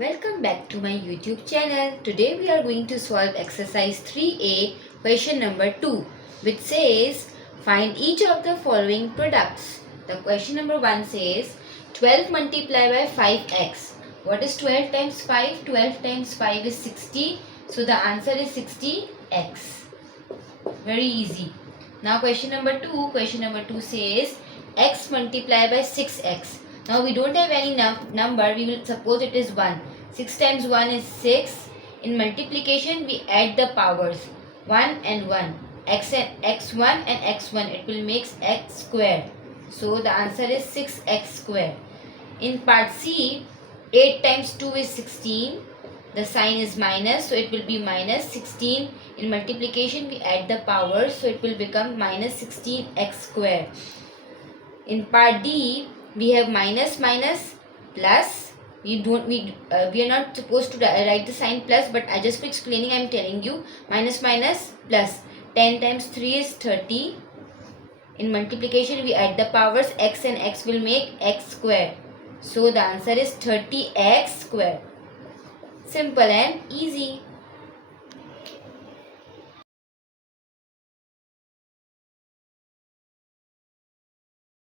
Welcome back to my YouTube channel. Today we are going to solve exercise 3A question number 2, which says find each of the following products. The question number 1 says 12 multiplied by 5x. What is 12 times 5? 12 times 5 is 60. So the answer is 60x. Very easy. Now question number 2. Question number 2 says x multiplied by 6x. Now we don't have any number. We will suppose it is 1. 6 times 1 is 6. In multiplication we add the powers 1 and 1. X1 and x1. It will make x square. So the answer is 6x square. In part C, 8 times 2 is 16. The sign is minus, so it will be minus 16. In multiplication we add the powers, so it will become minus 16x square. In part D, we have minus plus. We are not supposed to write the sign plus, but I just for explaining I am telling you minus plus. 10 times 3 is 30. In multiplication we add the powers, x and x will make x square. So the answer is 30x square. Simple and easy.